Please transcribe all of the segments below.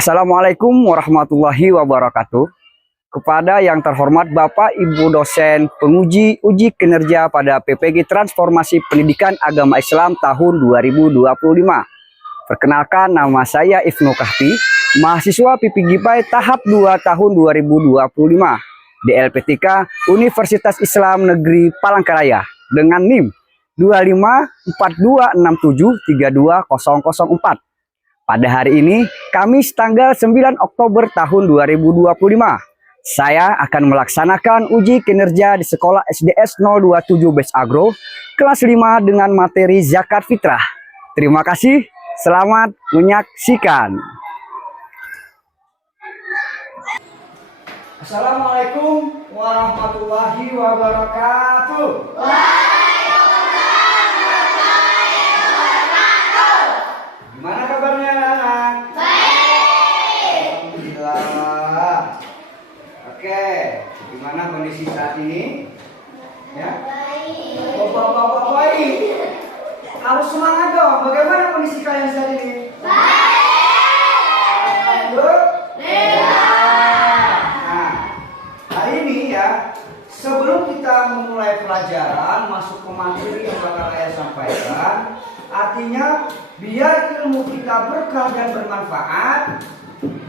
Assalamualaikum warahmatullahi wabarakatuh. Kepada yang terhormat Bapak Ibu dosen penguji uji kinerja pada PPG Transformasi Pendidikan Agama Islam tahun 2025. Perkenalkan, nama saya Ibnu Kahfi, mahasiswa PPGPAI tahap 2 tahun 2025 di LPTK Universitas Islam Negeri Palangkaraya dengan NIM 254267320004. Pada hari ini, Kamis tanggal 9 Oktober tahun 2025, saya akan melaksanakan uji kinerja di Sekolah SDS 027 Bes Agro, kelas 5 dengan materi zakat fitrah. Terima kasih, selamat menyaksikan. Assalamualaikum warahmatullahi wabarakatuh. Gimana kabarnya anak-anak? Baik. Alhamdulillah. Oke, gimana kondisi saat ini? Ya. Baik. Baik. Harus semangat dong. Bagaimana kondisi kalian saat ini? Baik. Lanjut. Nah, hari ini ya, sebelum kita memulai pelajaran, masuk ke materi yang bakal saya sampaikan, artinya biar ilmu kita berkah dan bermanfaat,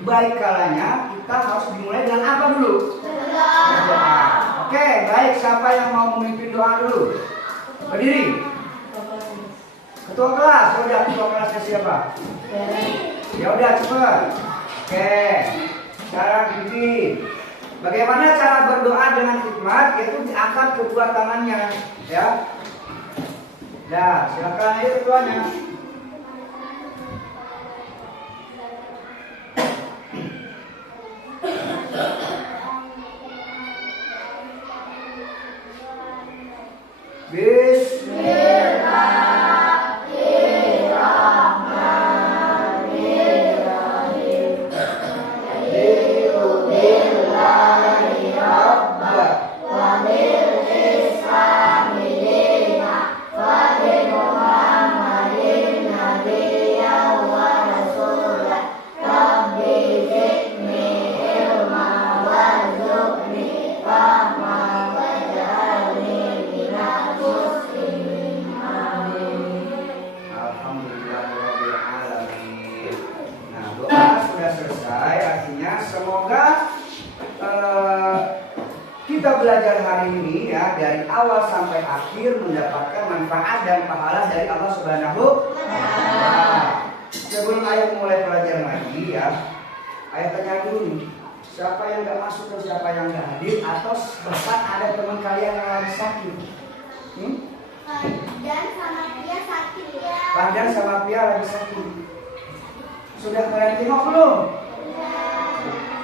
baik kalanya kita harus dimulai dengan apa dulu? Berdoa. Oke, baik. Siapa yang mau memimpin doa dulu? Berdiri. Ketua kelas. Udah, ketua kelasnya siapa? Ya udah, cepat. Oke. Sekarang gini. Bagaimana cara berdoa dengan hikmat? Yaitu diangkat kedua tangannya, ya. Nah, silakan ayo ketuanya. Kita belajar hari ini ya, dari awal sampai akhir mendapatkan manfaat dan pahala dari Allah Subhanahu wa Ta'ala. Sebelum ayah mulai pelajaran lagi ya, ayah tanya dulu nih, siapa yang gak masuk dan siapa yang gak hadir, atau bahkan ada teman kalian yang lagi sakit? Fahdan sama Pia sakit ya. Fahdan sama Pia lagi sakit. Sudah kalian tengok belum?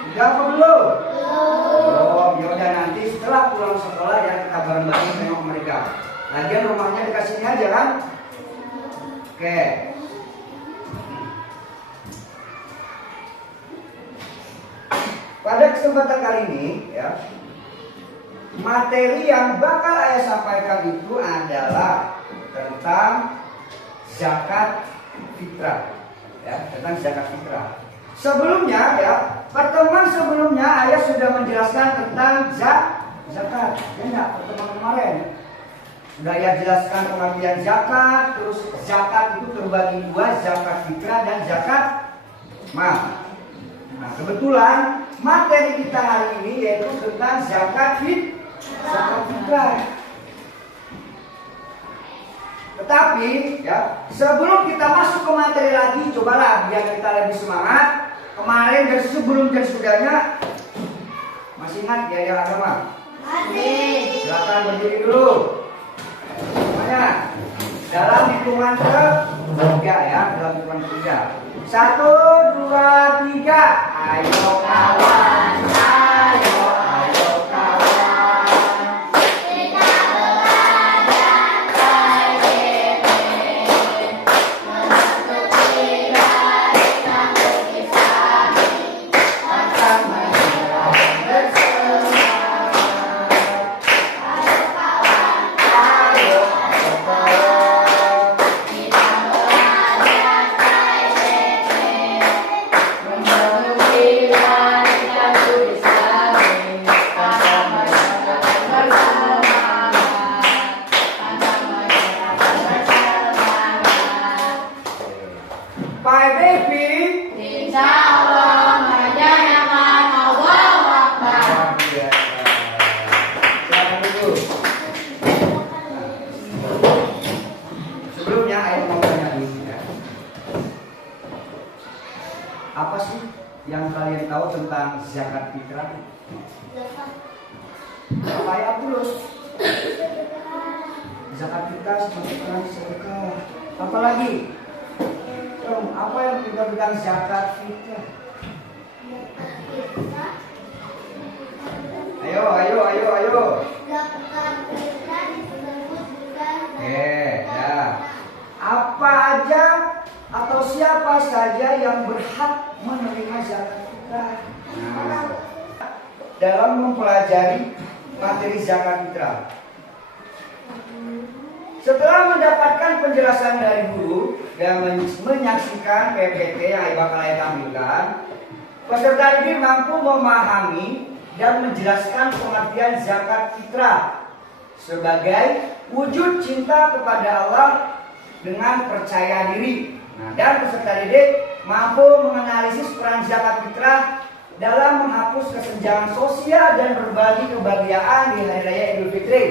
Sudah apa belum? Oh, yaudah nanti setelah pulang sekolah ya kita bareng-bareng tengok mereka. Lagian rumahnya dekat sini aja kan? Oke. Pada kesempatan kali ini ya, materi yang bakal ayah sampaikan itu adalah tentang zakat fitrah. Ya, tentang zakat fitrah. Sebelumnya ya, pertemuan sebelumnya ayah sudah menjelaskan tentang zakat. Ya enggak, pertemuan kemarin. Sudah ayah jelaskan pengertian zakat, terus zakat itu terbagi dua, zakat fitrah dan zakat mal. Nah, kebetulan materi kita hari ini yaitu tentang zakat fitrah. Tetapi ya, sebelum kita masuk ke materi lagi, cobalah biar kita lebih semangat. Kemarin dan sebelum dan sudahnya masih ingat ya agama? Masih. Silakan berdiri dulu. Semuanya dalam hitungan ketiga ya, dalam hitungan ketiga. 1, 2, 3. Ayo kawan, ayo kawan. Kita belajar KJP, mengikuti Islam Islami, akan menyerah bersama. Ayo kawan, ayo kawan. Kita belajar KJP, Apa sih yang kalian tahu tentang zakat fitrah? Apa ya tulus? Zakat fitrah sebagai sedekah. Apalagi? Apa yang kita bilang zakat fitrah? Ayo. Ya. Apa aja atau siapa saja yang berhak menerima zakat fitrah? Nah, dalam mempelajari materi zakat fitrah, setelah mendapatkan penjelasan dari guru dan menyaksikan PPT yang bakal saya tampilkan, peserta ini mampu memahami dan menjelaskan pengertian zakat fitrah sebagai wujud cinta kepada Allah dengan percaya diri. Nah, dan peserta didik mampu menganalisis peran zakat fitrah dalam menghapus kesenjangan sosial dan berbagi kebahagiaan di Hari Raya Idul Fitri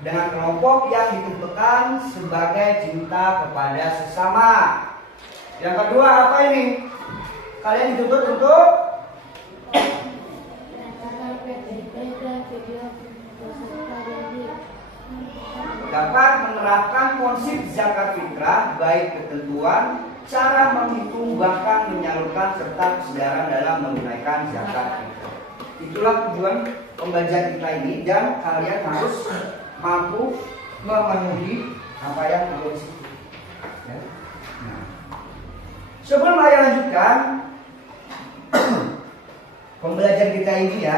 dengan kelompok yang ditentukan sebagai cinta kepada sesama. Yang kedua apa ini? Kalian dituntut untuk dapat menerapkan konsep zakat fitrah, baik ketentuan, cara menghitung, bahkan menyalurkan serta kesadaran dalam menunaikan zakat fitrah. Itulah tujuan pembelajaran kita ini, dan kalian harus mampu memenuhi apa yang ada di situ. Ya. Nah, sebelum saya lanjutkan pembelajaran kita ini ya,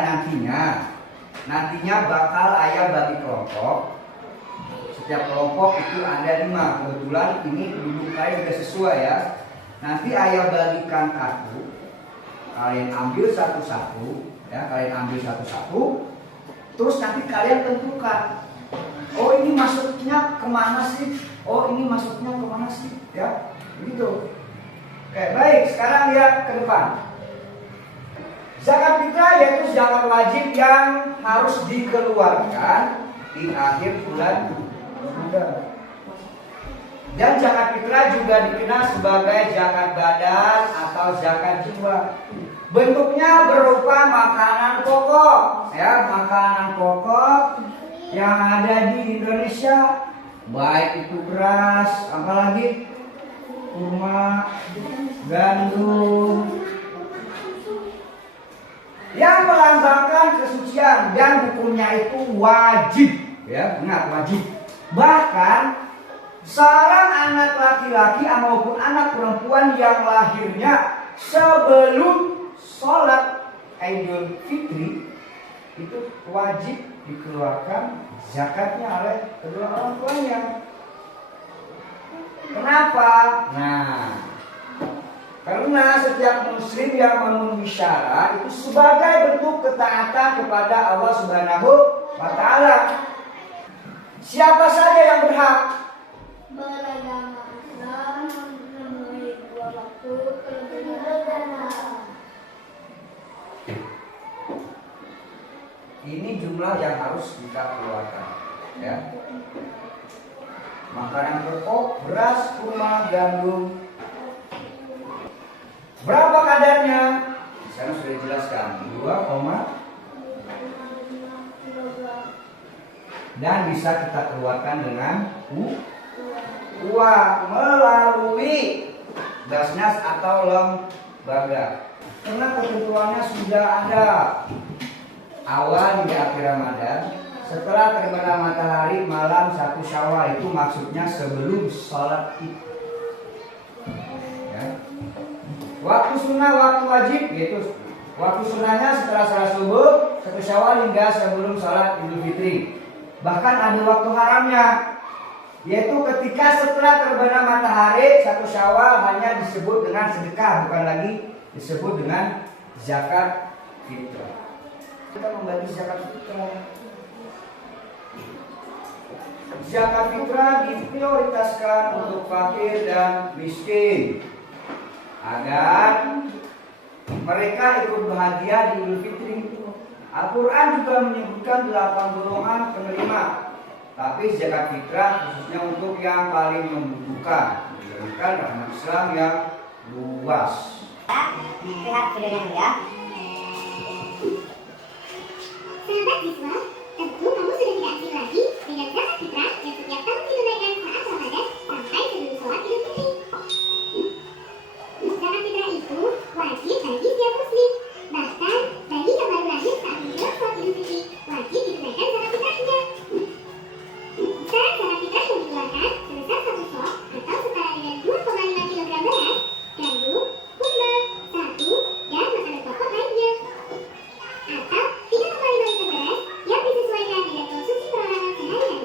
nantinya bakal ayah bagi kelompok. Setiap kelompok itu ada 5. Kebetulan ini duduk kalian sudah sesuai ya. Nanti ayah bagikan kartu, kalian ambil satu-satu ya, terus nanti kalian tentukan, oh ini masuknya kemana sih, ya begitu. Oke, baik, sekarang lihat ke depan. Zakat fitrah yaitu zakat wajib yang harus dikeluarkan di akhir bulan Ramadan. Dan zakat fitrah juga dikenal sebagai zakat badan atau zakat jiwa. Bentuknya berupa makanan pokok, ya, makanan pokok yang ada di Indonesia, baik itu beras, apalagi kurma, gandum, yang melambangkan kesucian dan hukumnya itu wajib, ya, ingat wajib. Bahkan seorang anak laki-laki maupun anak perempuan yang lahirnya sebelum sholat Idul Fitri itu wajib dikeluarkan zakatnya oleh kedua orang tuanya. Kenapa? Nah, karena setiap muslim yang memenuhi syarat itu sebagai bentuk ketaatan kepada Allah Subhanahu wa Ta'ala. Siapa saja yang berhak? Beragama Islam, memenuhi 2 waktu beribadah. Ini jumlah yang harus kita keluarkan, ya. Makanan pokok, beras, kurma, gandum. Berapa kadarnya? Di sana sudah dijelaskan, 2, dan bisa kita keluarkan dengan uang melalui Basnas atau lembaga. Karena ketentuannya sudah ada. Awal hingga akhir Ramadan, setelah terbenam matahari malam 1 Syawal, itu maksudnya sebelum sholat Id. Ya. Waktu sunnah, waktu wajib, yaitu waktu sunnahnya setelah sholat subuh 1 Syawal hingga sebelum sholat Idul Fitri. Bahkan ada waktu haramnya, yaitu ketika setelah terbenam matahari 1 Syawal hanya disebut dengan sedekah, bukan lagi disebut dengan zakat fitrah. Kita membagi zakat fitrah. Zakat fitrah diprioritaskan untuk fakir dan miskin agar mereka ikut bahagia di Idul Fitri. Al-Quran juga menyebutkan 8 golongan penerima, tapi zakat fitrah khususnya untuk yang paling membutuhkan, menjadikan rahmat Islam yang luas. Lihat videonya dulu ya. Sahabat siswa, tentu kamu sudah tidak asing lagi dengan zakat fitrah yang setiap tahun ditunaikan saat Ramadan sampai sebelum sholat Idul Fitri. Zakat fitrah itu wajib bagi setiap muslim. Bahkan bagi yang baru lahir saat menjelang sholat Idul Fitri wajib ditunaikan zakat fitrahnya. Syarat zakat fitrah yang dikeluarkan sebesar 1 sok atau setara dengan 2,5 kg beras, gandum, kurma, sagu, dan makanan pokok lainnya. Atau 3,5 liter beras yang disesuaikan dengan konsumsi perorangan sehari-hari.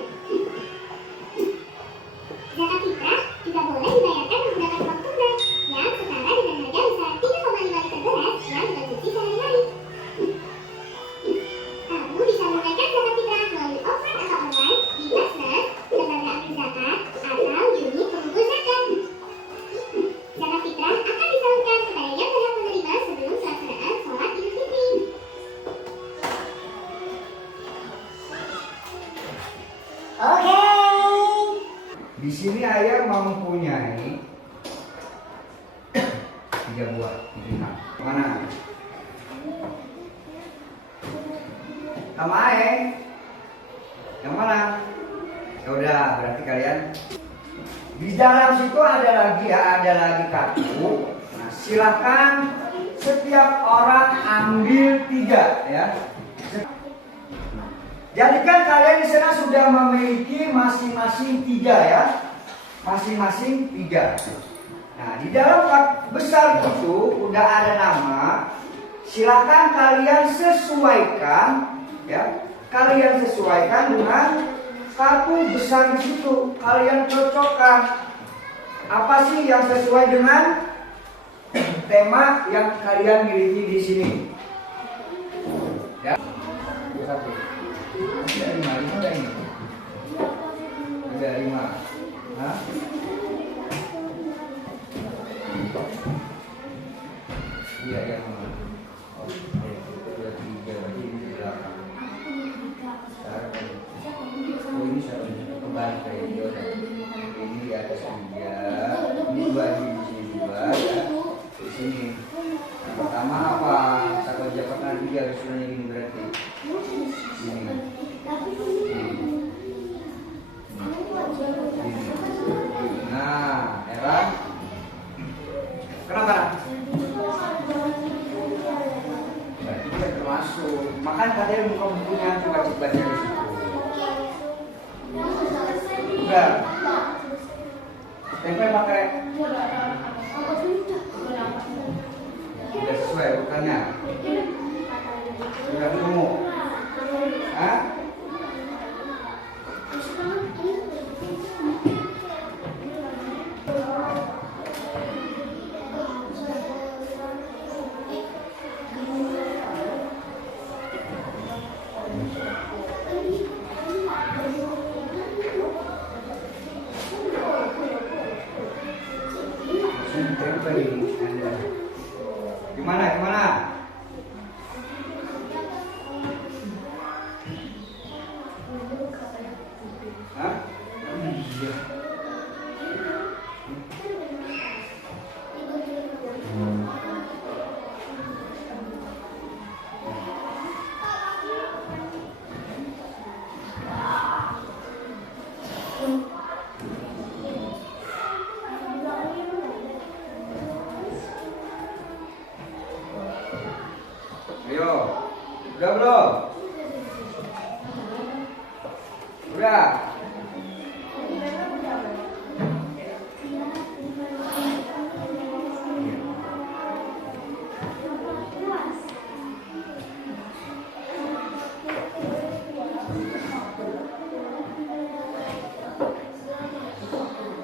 Zakat fitrah juga boleh dibayarkan menggunakan uang tunai yang setara dengan harga besar 3,5 liter beras yang dikonsumsi sehari-hari. Kamu bisa menunaikan zakat fitrah melalui offline atau online di Basnas, Lembaga Amil Zakat, atau unit pengumpul zakat. Zakat fitrah akan disalurkan kepada yang berhak menerima sebelum pelaksanaan sholat Idul Fitri. Oke. Di sini ayah mempunyai 3 buah pimpinan. Mana? Sama ayah. Yang mana? Ya udah, berarti kalian di dalam situ ada lagi kartu. Nah, silakan setiap orang ambil 3 ya. Jadikan kalian di sana sudah memiliki masing-masing 3 ya, masing-masing 3. Nah, di dalam kotak besar itu udah ada nama. Silakan kalian sesuaikan ya, kalian sesuaikan dengan kartu besar di situ. Kalian cocokkan apa sih yang sesuai dengan tema yang kalian miliki di sini. Ya. Ada 5 ada ini. Ada 5. Hah? Iya yang mana? Oh, 3 lagi di belakang. Oh ini seharusnya kembali kayak dia. Ini di atas 3. Ini 2 di sini 2 ya. Di sini. Yang pertama apa? Satu jabat nanti harus nanya gini berarti. Ini. Nah, ya kan? Kenapa? Berarti tidak termasuk. Makanya katanya buka bukunya wajib baca di situ. Enggak. Tempel pakai. Sudah sesuai bukannya? Sudah ketemu? Hah? Gimana? Hah? Iya. Ayo, udah belum? Udah.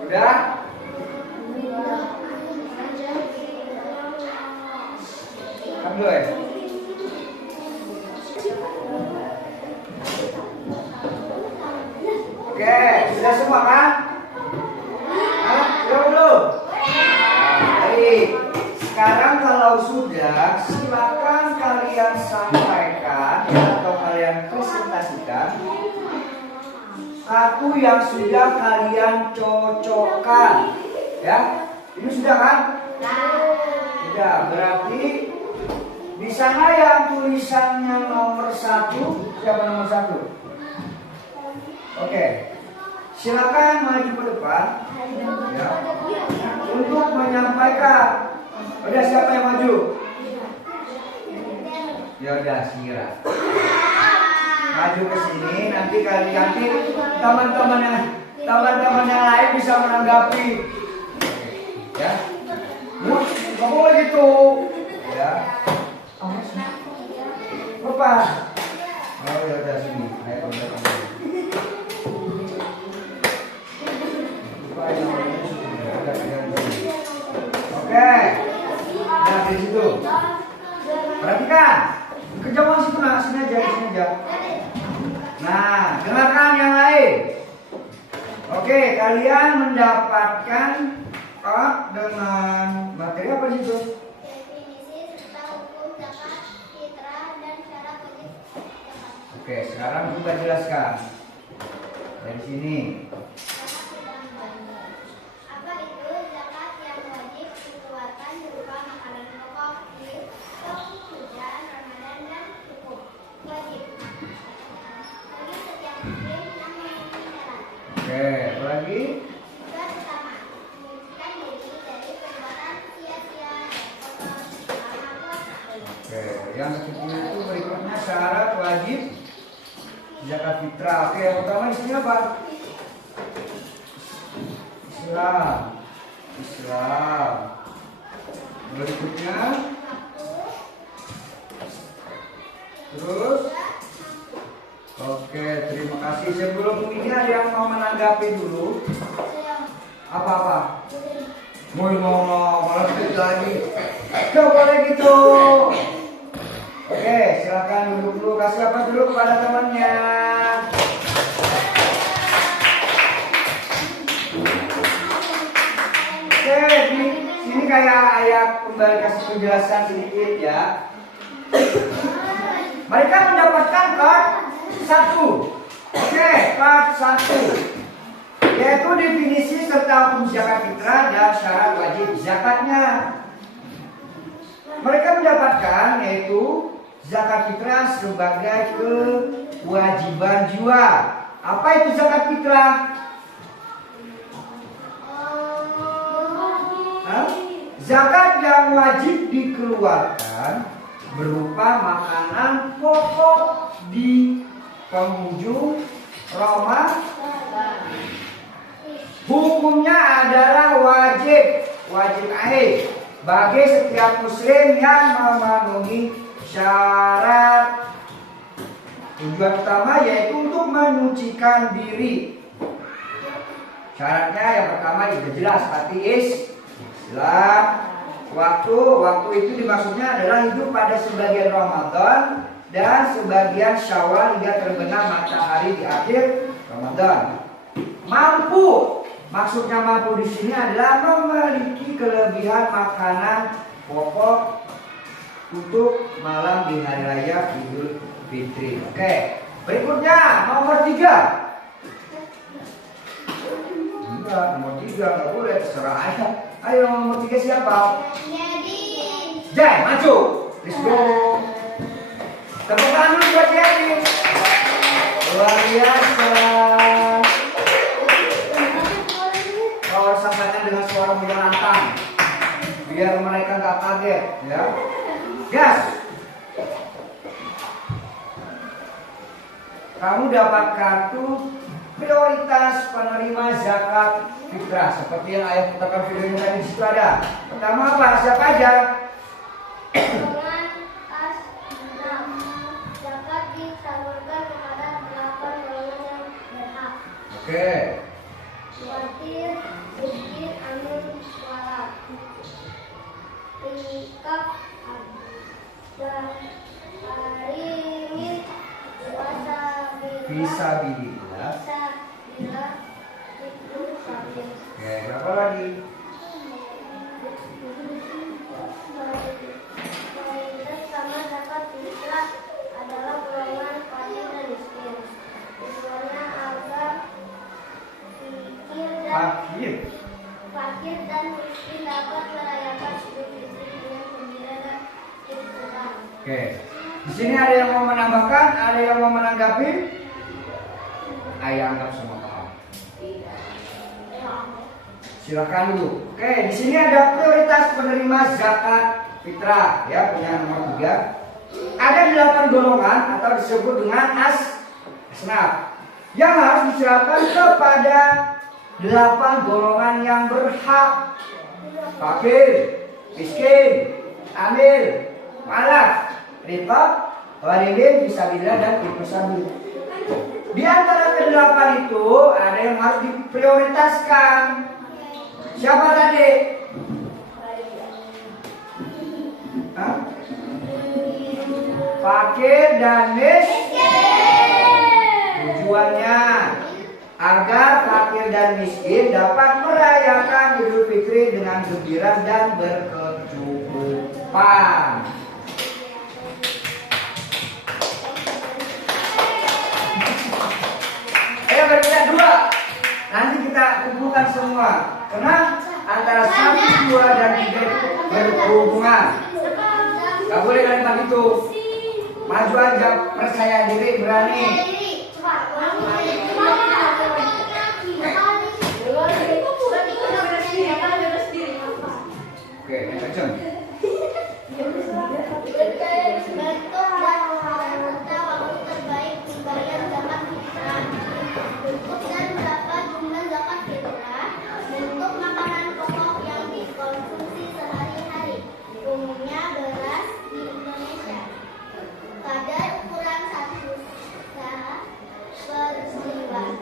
Udah? Ambil ya? Oke, sudah semua kan? Hah? Sudah belum? Baik. Sekarang kalau sudah, silakan kalian sampaikan atau kalian presentasikan kartu yang sudah kalian cocokkan. Ya, ini sudah kan? Sudah. Ya, berarti di sana yang tulisannya nomor 1, siapa nomor 1? Oke, silakan maju ke depan ya, untuk menyampaikan. Udah siapa yang maju? Ya udah, Sira. Maju ke sini, nanti teman-teman yang lain bisa menanggapi. Ya. Ngomong gitu. Ya. Apa? Oh ya udah sini. Ayo udah. Oke. Nah, di situ. Perhatikan. Kejauhan situ, nah sini aja. Nah, dengarkan yang lain. Oke, kalian mendapatkan dengan materi apa di situ? Definisi serta hukum zakat fitrah dan syarat wajib zakat. Oke, sekarang kita jelaskan dari sini. Apa itu zakat yang wajib dikeluarkan berupa makanan pokok di hujan, Ramadan dan cukup wajib bagi setiap muslim yang memenuhi syarat. Oke, apa lagi? Yang pertama, menyucikan diri dari perbuatan sia-sia dan kotor selama puasa. Oke, yang ketiga itu berikutnya syarat wajib zakat fitrah. Oke, yang pertama isinya apa? Islam. Berikutnya terus. Oke, terima kasih. Sebelum ini ada yang mau menanggapi dulu. Apa? Mau malah lagi. Gak boleh gitu. Oke, silakan duduk dulu. Kasih apa dulu kepada temannya. Oke, di sini kayak ayah kembali kasih penjelasan sedikit ya. Mereka mendapatkan part 1. Oke, part 1. Yaitu definisi serta hukum zakat fitrah dan syarat wajib zakatnya. Mereka mendapatkan yaitu zakat fitrah sebagai kewajiban jiwa. Apa itu zakat fitrah? Zakat yang wajib dikeluarkan berupa makanan pokok di penghujung Ramadan. Hukumnya adalah wajib akhir bagi setiap muslim yang memenuhi syarat. Tujuan utama yaitu untuk menyucikan diri. Syaratnya yang pertama itu jelas, Islam. Waktu itu dimaksudnya adalah hidup pada sebagian Ramadan dan sebagian Syawal hingga terbenam matahari di akhir Ramadan. Maksudnya mampu di sini adalah memiliki kelebihan makanan pokok untuk malam di hari raya Idul Fitri. Oke, berikutnya nomor 3. Enggak, nomor 3 nggak boleh, terserah aja. Ayo nomor 3 siapa? Jai, maju. Let's go. Tepuk tangan dulu buat Jai. Luar biasa. Kau harus sampaikan dengan suara menantang, biar mereka nggak kaget, ya. Gas. Kamu dapat kartu prioritas penerima zakat fitrah seperti yang ayah putarkan videonya tadi di situ ada. Pertama apa? Siapa aja? Golongan as 6. Zakat disalurkan kepada 8 golongan yang berhak. Oke. Wakil, miskin, amin, walat, infak, dan harimin, Fisabilillah. itu sabil. Oke, berapa lagi? Mayoritas sama zakat fitrah adalah golongan fakir dan miskin. Tujuannya agar fakir dan miskin dapat merayakan Idul Fitri dengan Oke. Di sini ada yang mau menambahkan, ada yang mau menanggapi? Ayo anggap semua paham. Silakan dulu. Oke, di sini ada prioritas penerima zakat fitrah ya, punya nomor 3. Ada 8 golongan atau disebut dengan asnaf yang harus diserahkan kepada 8 golongan yang berhak: fakir, miskin, amil, mu'allaf, riqab, gharibin, fisabilillah dan ibnu sabil. Di antara ke-8 itu ada yang harus diprioritaskan. Siapa tadi? Hah? Fakir dan miskin. Tujuannya agar fakir dan miskin dapat merayakan Idul Fitri dengan gembira dan berkecukupan. Berbeda 2. Nanti kita kumpulkan semua. Karena antara 1, 2 dan 3 itu berhubungan. Gak boleh kalian begitu. Maju aja, percaya diri, berani. Oke, kenceng. Bentuk dan berapa jumlah zakat fitrah. Bentuk makanan pokok yang dikonsumsi sehari-hari, umumnya beras di Indonesia. Kadar ukuran 1 sa/9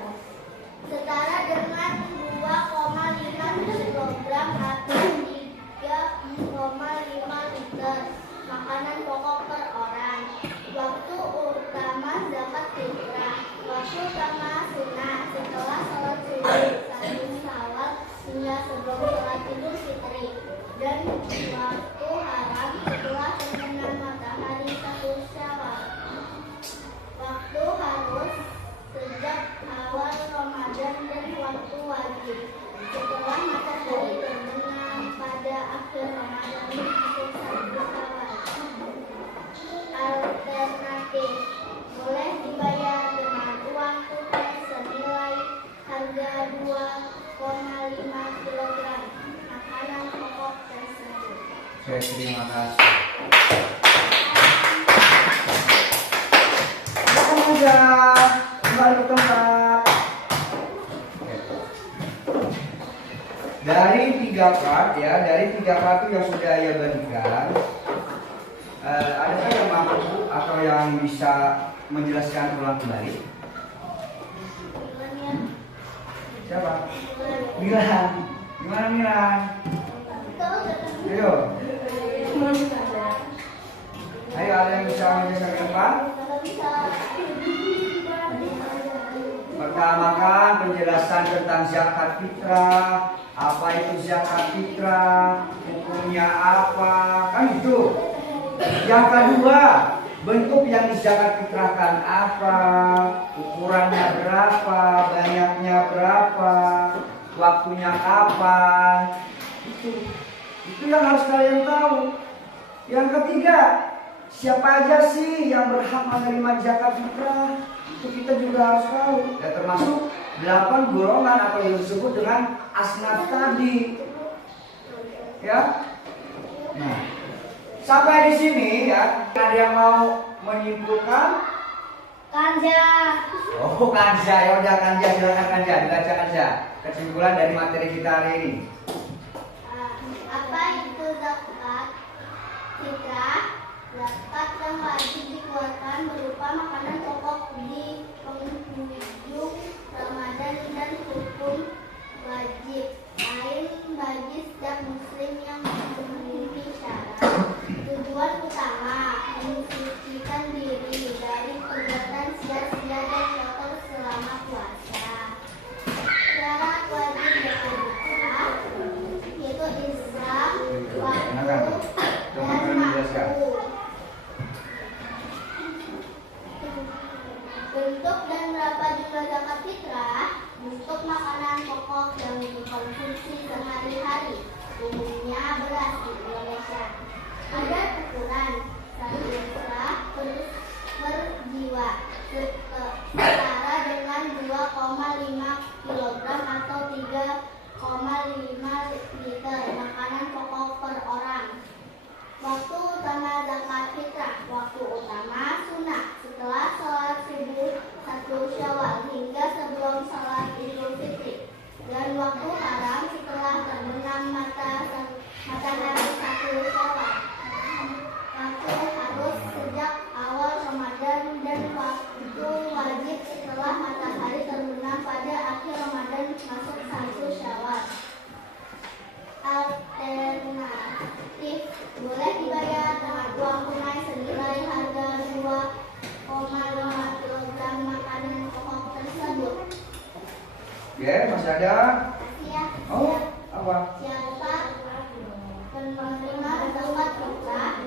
setara dengan 2,5 kilogram atau 3,5 liter makanan pokok per orang. Waktu utama zakat fitrah. Waktu utama sunnah setelah sholat subuh 1 Syawal hingga sebelum sholat Idul Fitri, dan waktu haram setelah terbenam matahari 1 Syawal. Waktu harus sejak awal Ramadan, dan waktu wajib setelah matahari terbenam pada akhir Ramadan masuk 1 Syawal. Alternatif boleh dibayar dengan uang tunai senilai harga 2,5 kg makanan pokok tersebut. Oke, terima kasih. Silakan aja kembali ke tempat. Dari 3 part ya, dari 3 part yang sudah ia berikan, adakah yang mampu atau yang bisa menjelaskan ulang kembali? Siapa? Miran. Gimana Miran? Ayo. Ayo, ada yang bisa menjelaskan ke depan? Pertama kan penjelasan tentang zakat fitrah. Apa itu zakat fitrah? Hukumnya apa? Kan itu. Yang kedua, bentuk yang dizakat fitrahkan apa, ukurannya berapa, banyaknya berapa, waktunya kapan. Itu yang harus kalian tahu. Yang ketiga, siapa aja sih yang berhak menerima zakat fitrah? Itu kita juga harus tahu. Ya, termasuk 8 golongan atau yang disebut dengan asnaf tadi. Ya. Nah, sampai di sini ya, ada yang mau menyimpulkan? Kanja. Oh, Kanja, ya udah Kanja, silakan Kanja, dibaca Kanja. Kesimpulan dari materi kita hari ini. Apa itu zakat fitrah? Zakat yang wajib dikeluarkan berupa makanan pokok di penghujung Ramadan dan hukum wajib lain bagi setiap muslim yang memenuhi syarat. Tujuan utama mensucikan diri dari perbuatan sia-sia dan kotor selama puasa. Syarat wajib berfitrah yaitu Islam, waktu, dan mampu. Bentuk dan berapa jumlah zakat fitrah? Bentuk makanan pokok yang dikonsumsi sehari-hari, umumnya beras di Indonesia. Ada ukuran 1 masih ada. Ya, Oh, apa? siapa penerima zakat fitrah?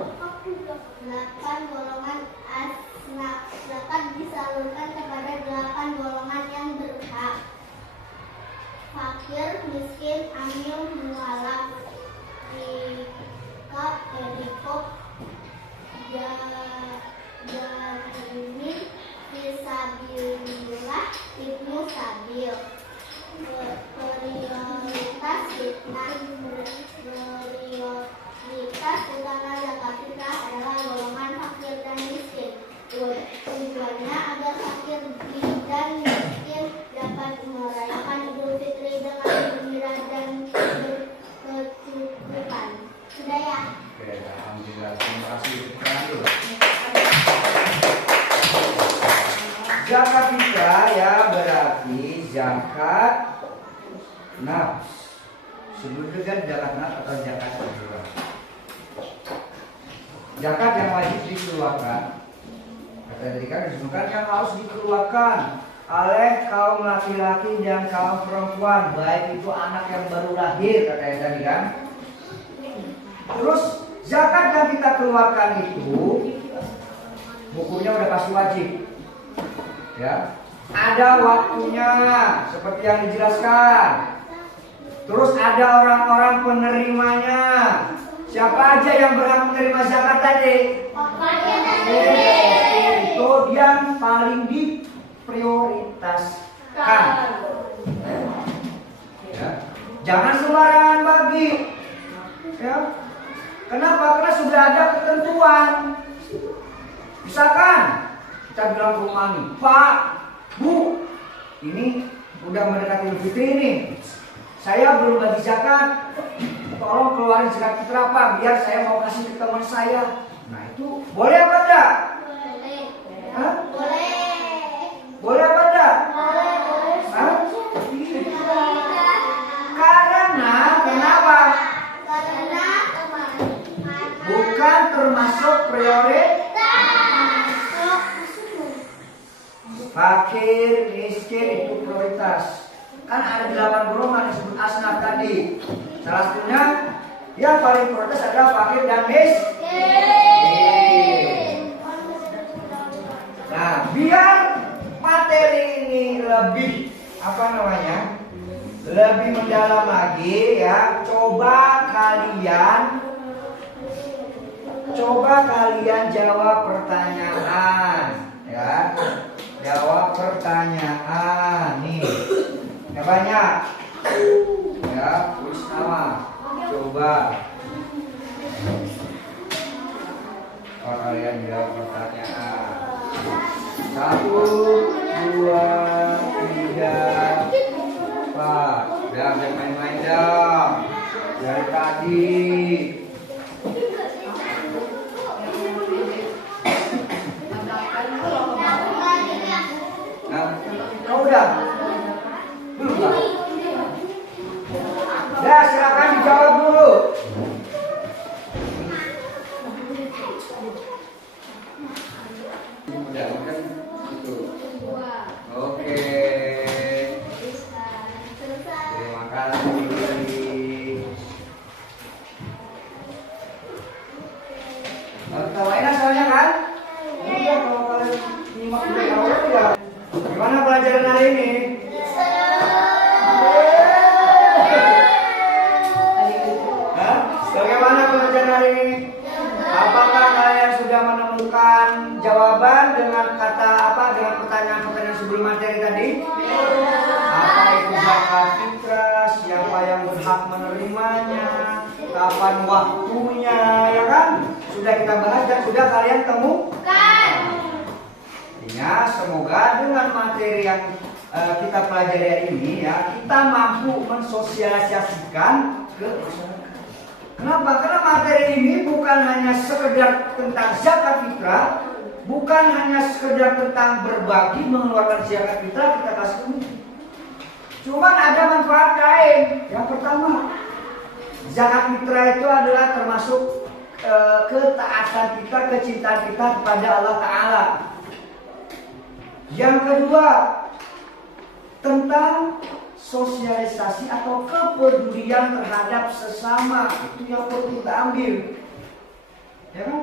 8 golongan asnaf zakat disalurkan kepada 8 golongan yang berhak: fakir, miskin, amil, mualaf, rikop, jarimin, fisabilillah, ibnu sabil. Prioritas utama zakat fitrah adalah golongan fakir dan miskin. Tujuannya agar fakir dan miskin dapat merayakan Idul Fitri dengan gembira dan berkecukupan. Sudah ya? Oke, alhamdulillah. Terima kasih. Lanjut. Zakat fitrah ya berarti zakat nafs. Sebelum dengan zakat nafs atau zakat fitrah. Zakat yang wajib dikeluarkan. Kata tadi kan disebutkan yang harus dikeluarkan oleh kaum laki-laki dan kaum perempuan, baik itu anak yang baru lahir, katanya tadi kan. Terus zakat yang kita keluarkan itu hukumnya udah pasti wajib. Ya, ada waktunya seperti yang dijelaskan. Terus ada orang-orang penerimanya. Siapa aja yang berhak menerima zakat tadi? Itu yang paling diprioritaskan. Ya. Jangan sembarangan bagi. Ya. Kenapa? Karena sudah ada ketentuan. Misalkan kita bilang ke rumah nih, Pak, Bu, ini udah mendekati Idul Fitri nih. Saya belum bagi zakat. Tolong keluarin zakat fitrah Pak, biar saya mau kasih ke teman saya. Nah itu boleh apa enggak? Boleh. Hah? Boleh. Boleh apa enggak? Boleh. Hah? Karena kenapa? Karena Bukan termasuk prioritas. Fakir, miskin itu prioritas. Kan ada 8 golongan yang disebut asnaf tadi. Salah satunya yang paling prioritas adalah fakir dan miskin. Nah, biar materi ini lebih lebih mendalam lagi ya, coba kalian jawab pertanyaan ya. Jawab pertanyaan nih. Ya banyak. Ya, tulis nama. Coba. Oh, kalian jawab pertanyaan. 1, 2, 3, 4. Jangan main-main dong. Dari tadi. Nah, kau udah? Belum lah. Ya, silakan dijawab dulu. Udah, kan itu. Oke. Terima kasih. Tawain soalnya kan? Iya, kalau kalian nyimak dari awal ya. Gimana pelajaran hari ini? Hah? Bagaimana pelajaran hari ini? Apakah kalian sudah menemukan jawaban dengan dengan pertanyaan-pertanyaan sebelum materi tadi? Apa itu zakat fitrah? Siapa yang berhak menerimanya? Kapan waktunya? Ya kan? Sudah kita bahas dan sudah kalian temukan. Artinya semoga dengan materi yang kita pelajari hari ini ya, kita mampu mensosialisasikan ke masyarakat. Kenapa? Karena materi ini bukan hanya sekedar tentang zakat fitrah, bukan hanya sekedar tentang berbagi mengeluarkan zakat fitrah kita kasih ini. Cuman ada manfaat lain. Yang pertama, zakat fitrah itu adalah termasuk ketaatan kita, kecintaan kita kepada Allah Ta'ala. Yang kedua, tentang sosialisasi atau kepedulian terhadap sesama. Itu yang perlu kita ambil, ya kan?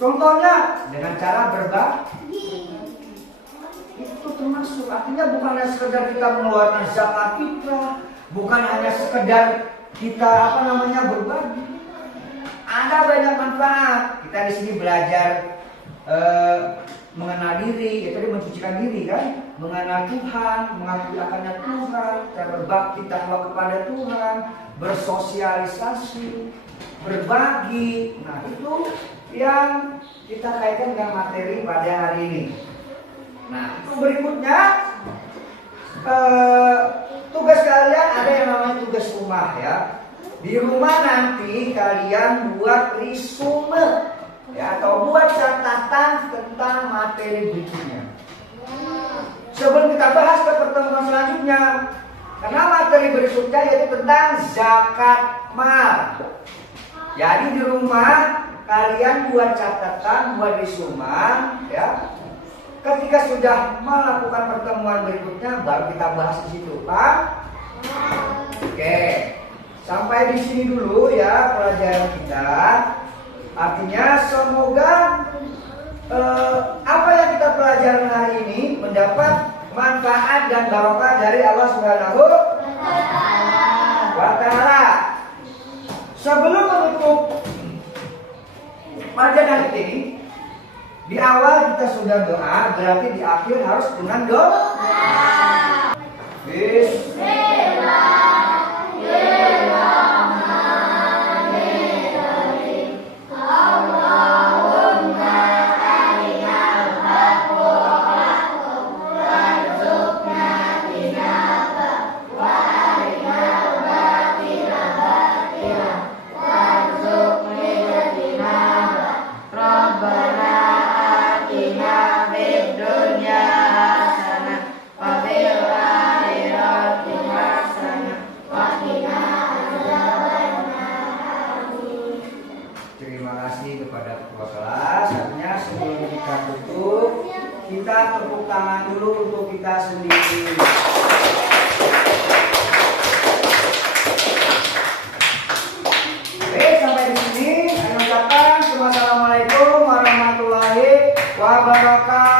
Contohnya dengan cara berbagi. Itu termasuk, artinya bukan hanya sekedar kita mengeluarkan zakat fitrah, bukan hanya sekedar kita berbagi. Ada banyak manfaat. Kita di sini belajar mengenal diri, ya tadi mensucikan diri kan, mengenal Tuhan, mengakui akannya Tuhan, dan berbakti takwa kepada Tuhan, bersosialisasi, berbagi. Nah itu yang kita kaitkan dengan materi pada hari ini. Nah itu berikutnya tugas kalian ada yang namanya tugas rumah ya. Di rumah nanti kalian buat resume ya, atau buat catatan tentang materi berikutnya. Sebelum kita bahas ke pertemuan selanjutnya, karena materi berikutnya yaitu tentang zakat mal. Jadi di rumah kalian buat catatan, buat resume ya. Ketika sudah melakukan pertemuan berikutnya baru kita bahas di situ, Pak. Oke. Sampai di sini dulu ya pelajaran kita. Artinya semoga apa yang kita pelajari hari ini mendapat manfaat dan barokah dari Allah Subhanahu wa Ta'ala. Sebelum menutup pelajaran ini, di awal kita sudah doa, berarti di akhir harus dengan doa. Terima kasih kepada ketua kelas. Artinya sebelum kita tutup, kita tepuk tangan dulu untuk kita sendiri. Oke, sampai di sini saya ucapkan assalamualaikum warahmatullahi wabarakatuh.